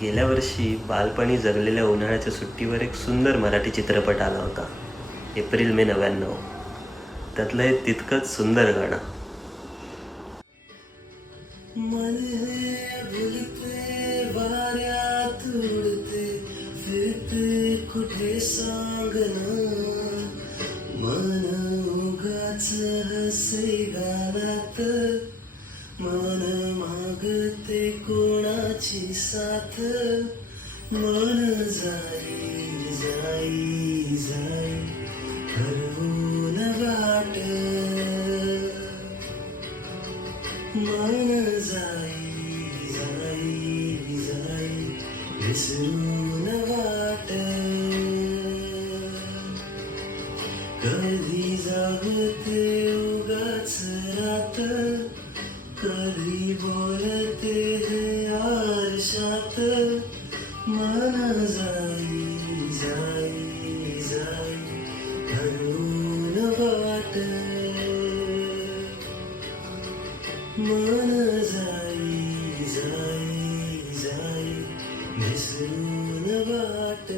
गेल्या वर्षी बालपणी जगलेल्या उन्हाळ्याच्या सुट्टीवर एक सुंदर मराठी चित्रपट आला होता, एप्रिल मे 99. त्यातलं हे तितकंच सुंदर गाणं. मन है भुलते वाऱ्यात उडते फिरते कुठे सांगना, मन उगाच हसे गालात, मन मागते कोणाची साथ, मन जाई जाई जाई हरवून वाट, मन जाई जाई जाई विसरून वाट, कधी जागते उगाच रात, कधी बोलते हे आरशात, मन जाई जाई जाई हरवून वाट, मन जाई जाई जाई विसरून वाट.